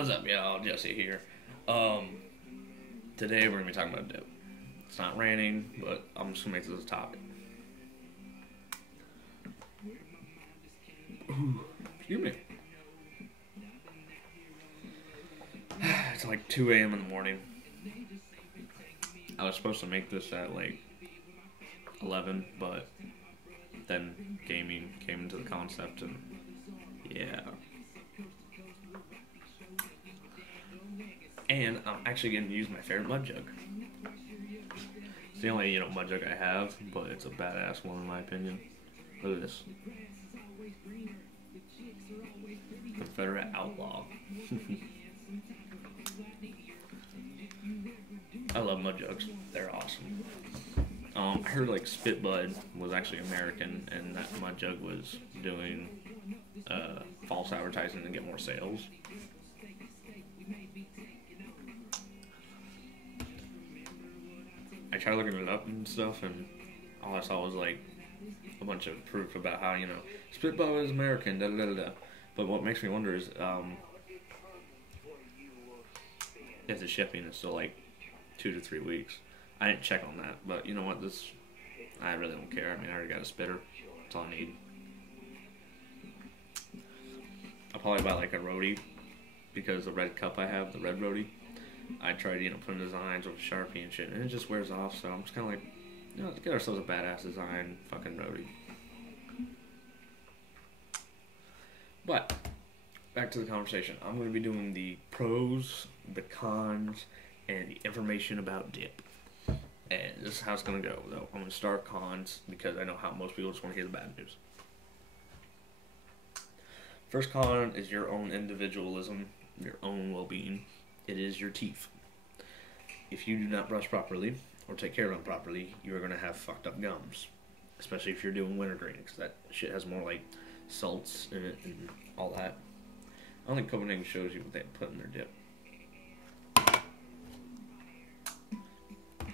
What's up, y'all? Jesse here. Today we're gonna be talking about dip. It's not raining, but I'm just gonna make this a topic. Excuse me. It's like 2 a.m. in the morning. I was supposed to make this at like 11, but then gaming came into the concept, and yeah. And I'm actually going to use my favorite mud jug. It's the only, mud jug I have, but it's a badass one in my opinion. Look at this. Confederate Outlaw. I love mud jugs. They're awesome. I heard like Spitbud was actually American, and that mud jug was doing false advertising to get more sales. I tried looking it up and stuff, and all I saw was like a bunch of proof about how Spitball is American, da da da da. But what makes me wonder is if the shipping is still like 2 to 3 weeks. I didn't check on that, but you know what? I really don't care. I mean, I already got a spitter. That's all I need. I'll probably buy like a roadie because the red cup I have, the red roadie. I tried, putting designs with Sharpie and shit, and it just wears off, so I'm just kind of like, let's get ourselves a badass design fucking roadie. But, back to the conversation. I'm going to be doing the pros, the cons, and the information about dip. And this is how it's going to go, though. I'm going to start cons, because I know how most people just want to hear the bad news. First con is your own individualism, your own well-being. It is your teeth. If you do not brush properly or take care of them properly, you are going to have fucked up gums. Especially if you're doing wintergreen, because that shit has more like salts in it and all that. I don't think Copenhagen shows you what they put in their dip.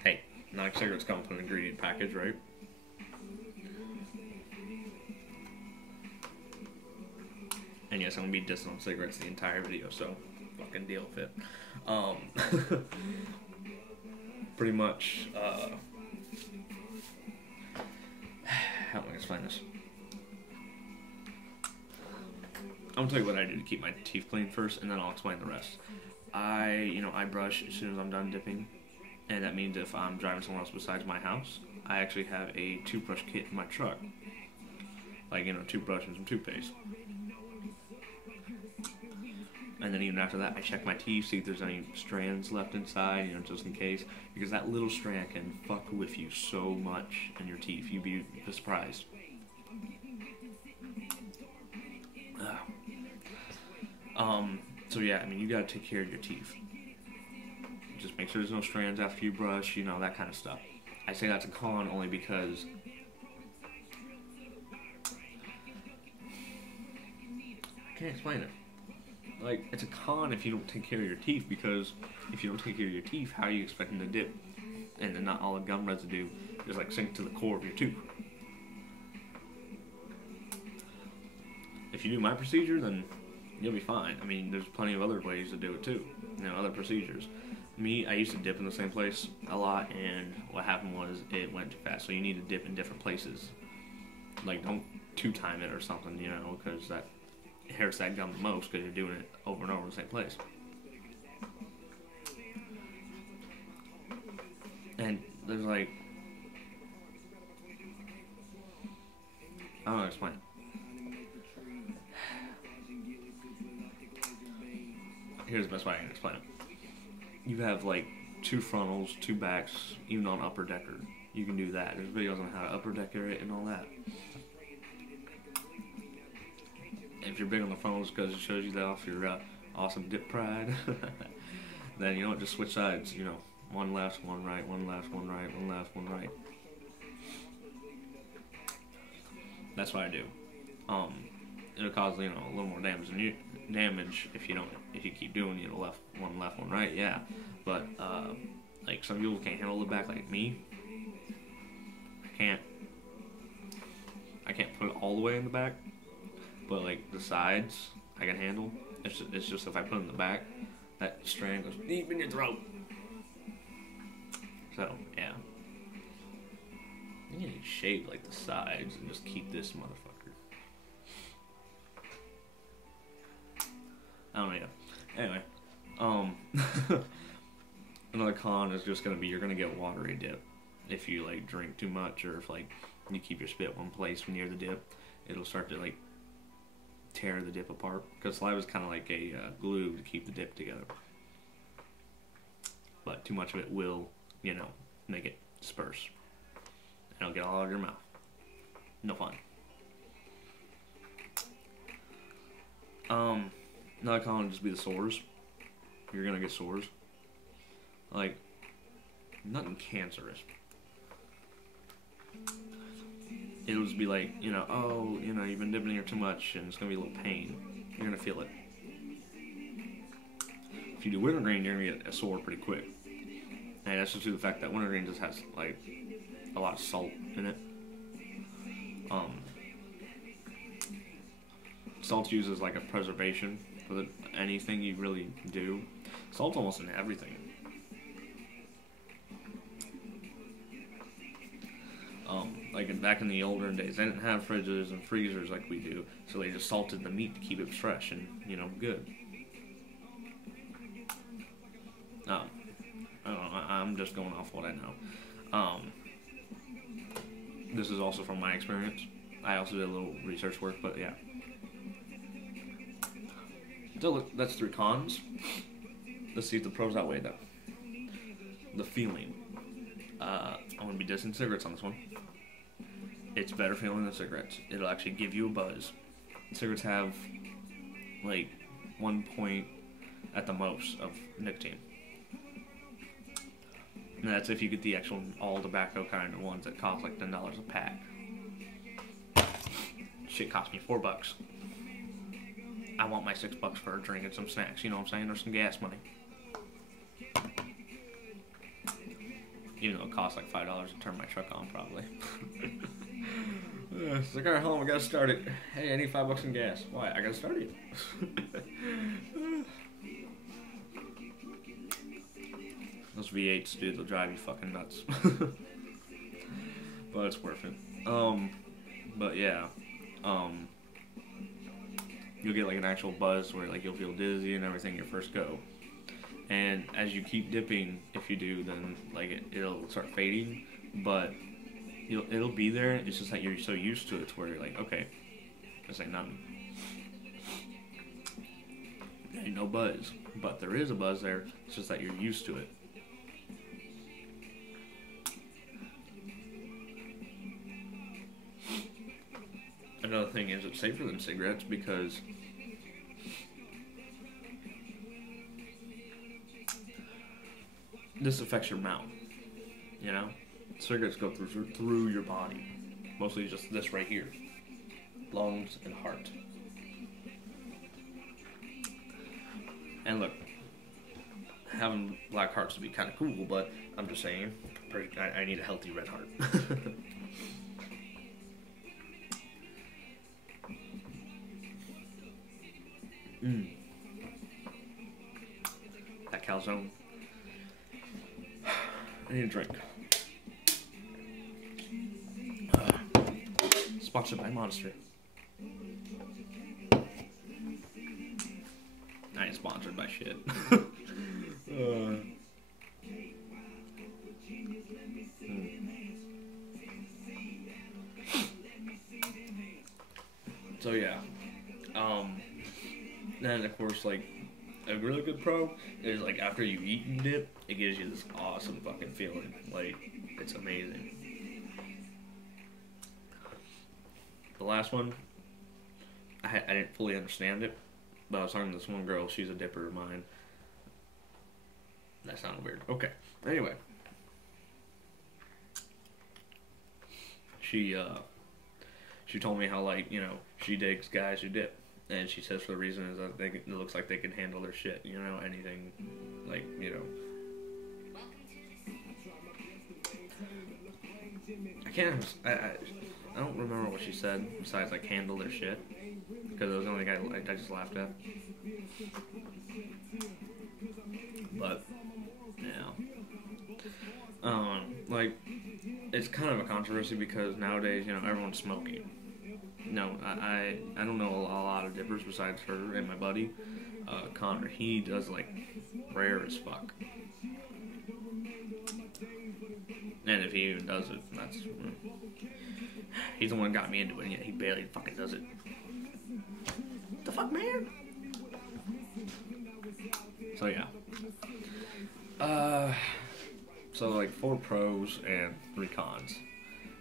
Hey, Knox cigarettes come with an ingredient package, right? And yes, I'm going to be dissing on cigarettes the entire video, so fucking deal with it. Pretty much, how am I going to explain this? I'm going to tell you what I do to keep my teeth clean first, and then I'll explain the rest. I brush as soon as I'm done dipping, and that means if I'm driving somewhere else besides my house, I actually have a toothbrush kit in my truck. Like, toothbrush and some toothpaste. And then even after that, I check my teeth, see if there's any strands left inside, just in case. Because that little strand can fuck with you so much in your teeth. You'd be surprised. So yeah, you gotta take care of your teeth. Just make sure there's no strands after you brush, that kind of stuff. I say that's a con only because I can't explain it. Like, it's a con if you don't take care of your teeth, because if you don't take care of your teeth, how are you expecting to dip? And then not all the gum residue is like sink to the core of your tooth. If you do my procedure, then you'll be fine. There's plenty of other ways to do it too. Other procedures. Me, I used to dip in the same place a lot, and what happened was it went too fast. So you need to dip in different places. Like, don't two-time it or something, because that hurts that gum the most because you're doing it over and over in the same place. And there's like, I don't know how to explain it. Here's the best way I can explain it. You have like 2 frontals, 2 backs, even on upper decker. You can do that. There's videos on how to upper decker it and all that. If you're big on the phones because it shows you that off your awesome dip pride, then just switch sides. One left, one right, one left, one right, one left, one right. That's what I do. It'll cause a little more damage if you keep doing one left, one right. Yeah, but like some people can't handle the back like me. I can't put it all the way in the back. But like the sides I can handle, It's just if I put it in the back, that strand goes deep in your throat. So yeah, you need to shave like the sides and just keep this motherfucker. I don't know. Yeah. Anyway, another con is just gonna be you're gonna get watery dip if you like drink too much, or if like you keep your spit one place near the dip, it'll start to like tear the dip apart, because saliva is kind of like a glue to keep the dip together. But too much of it will, you know, make it disperse, and it'll get all out of your mouth. No fun. Another con would just be the sores. You're gonna get sores. Like, nothing cancerous. It'll just be like, you know, oh, you know, you've been dipping in here too much, and it's gonna be a little pain. You're gonna feel it. If you do wintergreen, you're gonna get a sore pretty quick. And that's just due to the fact that wintergreen just has like a lot of salt in it. Salt's used as like a preservation for anything you really do. Salt's almost in everything. Like back in the older days, they didn't have fridges and freezers like we do, so they just salted the meat to keep it fresh and, you know, good. I don't know, I'm just going off what I know. This is also from my experience. I also did a little research work, but yeah. So that's 3 cons. Let's see if the pros outweigh them. The feeling. I'm going to be dissing cigarettes on this one. It's better feeling than cigarettes. It'll actually give you a buzz. Cigarettes have like 1 point at the most of nicotine. And that's if you get the actual all tobacco kind of ones that cost like $10 a pack. Shit cost me $4. I want my $6 for a drink and some snacks, you know what I'm saying? Or some gas money. Even though it costs like $5 to turn my truck on, probably. It's like, alright, hold on, we gotta start it. Hey, I need $5 in gas. Why? I gotta start it. Those V8s, dude, they'll drive you fucking nuts. But it's worth it. But yeah. You'll get like an actual buzz where like you'll feel dizzy and everything your first go. And as you keep dipping, if you do, then like it'll start fading, but it'll be there. It's just that you're so used to it to where you're like, okay, this ain't nothing. There ain't no buzz, but there is a buzz there. It's just that you're used to it. Another thing is it's safer than cigarettes because this affects your mouth, you know? Cigarettes go through your body. Mostly just this right here. Lungs and heart. And look, having black hearts would be kind of cool, but I'm just saying, I need a healthy red heart. That calzone. I need a drink. Sponsored by Monster. I ain't sponsored by shit. So yeah. Then of course, like, a really good pro is like after you eat and dip, it gives you this awesome fucking feeling. Like, it's amazing. The last one, I didn't fully understand it, but I was talking to this one girl. She's a dipper of mine. That sounded weird. Okay. Anyway, she told me how, like, you know, she digs guys who dip. And she says for the reason is that it looks like they can handle their shit, you know, anything, like, you know. I don't remember what she said besides, like, handle their shit. because it was the only guy I just laughed at. But yeah, like it's kind of a controversy because nowadays, you know, everyone's smoking. No, I don't know a lot of dippers besides her and my buddy, Connor. He does like rare as fuck. And if he even does it, that's... He's the one that got me into it, and yet he barely fucking does it. What the fuck, man? So, yeah. So, like, 4 pros and 3 cons.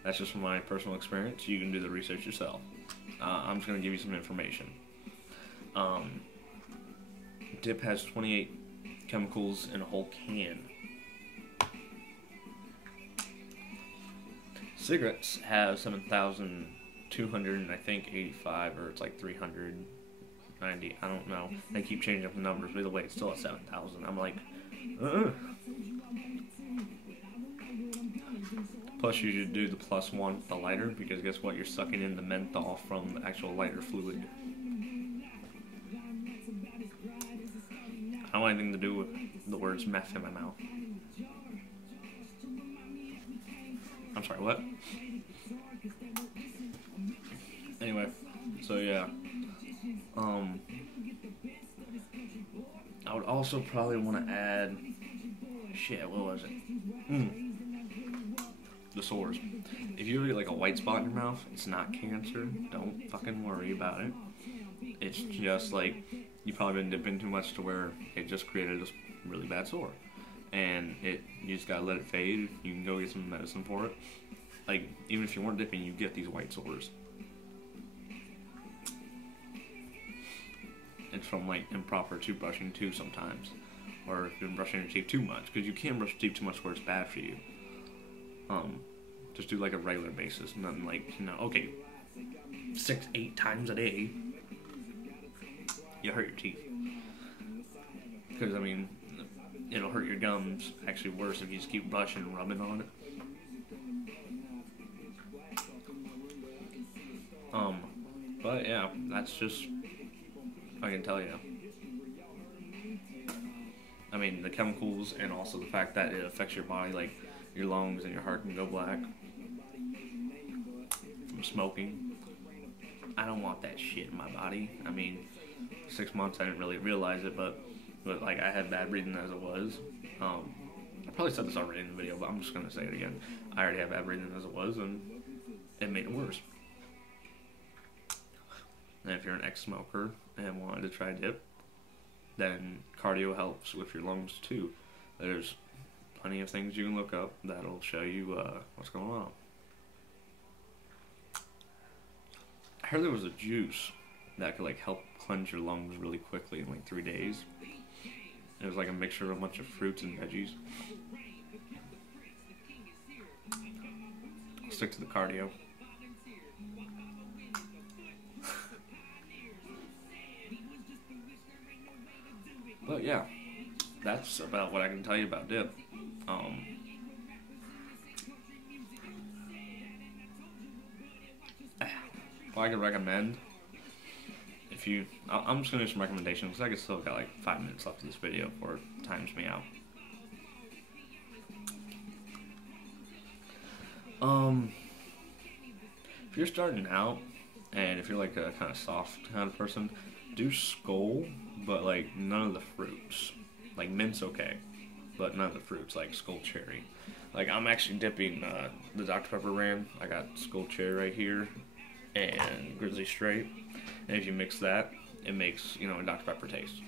That's just from my personal experience. You can do the research yourself. I'm just going to give you some information. Dip has 28 chemicals in a whole can. Cigarettes have 7,200 and I think 85, or it's like 390. I don't know. They keep changing up the numbers, but either way, it's still at 7,000. I'm like, Plus, you should do the +1 with the lighter, because guess what? You're sucking in the menthol from the actual lighter fluid. I don't want anything to do with the words meth in my mouth. I'm sorry, what? Anyway, so yeah. I would also probably want to add... Shit, what was it? The sores. If you get like a white spot in your mouth, it's not cancer. Don't fucking worry about it. It's just like you probably been dipping too much to where it just created a really bad sore. And you just gotta let it fade. You can go get some medicine for it. Like, even if you weren't dipping, you get these white sores. It's from like improper toothbrushing too sometimes. Or if you've been brushing your teeth too much. Because you can't brush your teeth too much where it's bad for you. Just do like a regular basis. Nothing like, you know, okay, 6-8 times a day. You hurt your teeth. Because, I mean, it'll hurt your gums actually worse if you just keep brushing and rubbing on it. But yeah, that's just, I can tell you. I mean, the chemicals and also the fact that it affects your body, like your lungs and your heart can go black from smoking. I don't want that shit in my body. I mean, 6 months I didn't really realize it, but like I had bad breathing as it was. I probably said this already in the video, but I'm just gonna say it again. I already had bad breathing as it was, and it made it worse. And if you're an ex-smoker and wanted to try dip, then cardio helps with your lungs too. There's plenty of things you can look up that'll show you what's going on. I heard there was a juice that could like help cleanse your lungs really quickly in like 3 days. It was like a mixture of a bunch of fruits and veggies. I'll stick to the cardio. But yeah, that's about what I can tell you about dip. What I could recommend, if you, I'm just gonna do some recommendations because I can still got like 5 minutes left of this video before it times me out. If you're starting out and if you're like a kind of soft kind of person, do Skull, but like none of the fruits. Like mint's okay, but none of the fruits, like Skull Cherry. Like I'm actually dipping the Dr. Pepper brand. I got Skull Cherry right here and Grizzly Straight. And if you mix that, it makes, you know, a Dr. Pepper taste.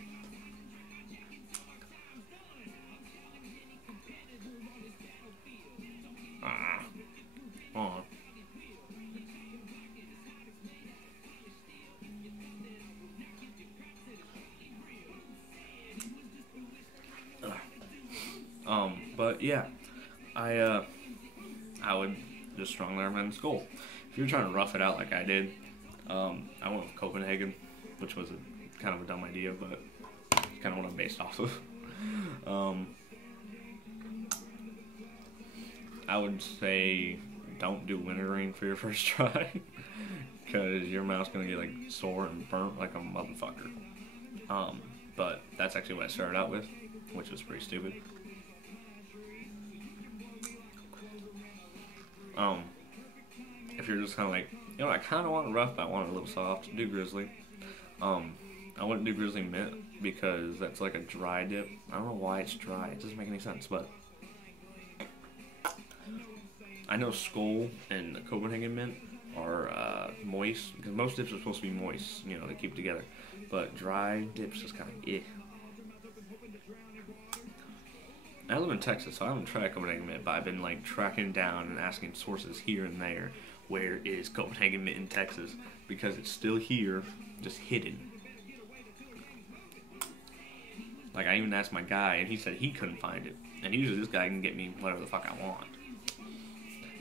But yeah, I would just strongly recommend Skull. If you're trying to rough it out like I did, I went with Copenhagen, which was kind of a dumb idea, but kind of what I'm based off of. I would say don't do wintergreen for your first try. because your mouth's gonna get like sore and burnt like a motherfucker. But that's actually what I started out with, which was pretty stupid. If you're just kind of like, you know, I kind of want it rough, but I want it a little soft, do Grizzly. I wouldn't do Grizzly Mint because that's like a dry dip. I don't know why it's dry. It doesn't make any sense, but I know Skull and the Copenhagen Mint are moist because most dips are supposed to be moist. You know, they keep together, but dry dips is kind of eh. I live in Texas, so I haven't tried Copenhagen Mint, but I've been like tracking down and asking sources here and there, where is Copenhagen Mint in Texas? Because it's still here, just hidden. Like, I even asked my guy, and he said he couldn't find it. And usually this guy can get me whatever the fuck I want.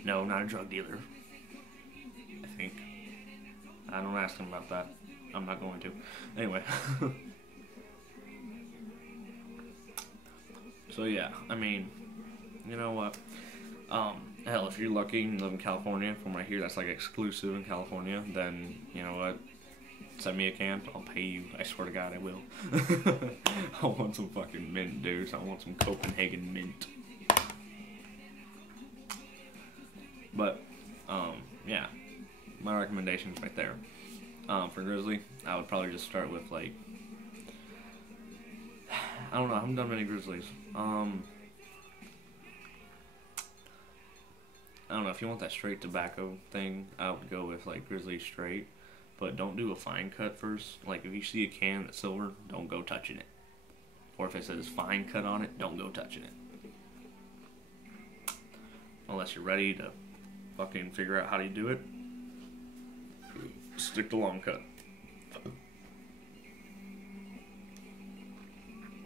No, not a drug dealer. I think. I don't ask him about that. I'm not going to. Anyway. So yeah, I mean, you know what? Hell, if you're lucky and live in California, from what I hear that's like exclusive in California, then you know what? Send me a can, I'll pay you. I swear to God, I will. I want some fucking mint, dudes. I want some Copenhagen Mint. But, yeah, my recommendations right there. For Grizzly, I would probably just start with like, I don't know. I haven't done many Grizzlies. I don't know. If you want that straight tobacco thing, I would go with like Grizzly straight. But don't do a fine cut first. Like, if you see a can that's silver, don't go touching it. Or if it says fine cut on it, don't go touching it. Unless you're ready to fucking figure out how to do it. Stick to long cut.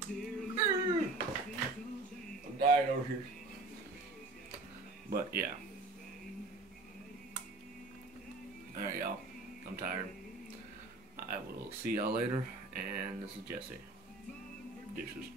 I'm dying over here. But, yeah. Alright, y'all. I'm tired. I will see y'all later, and this is Jesse. Deuces.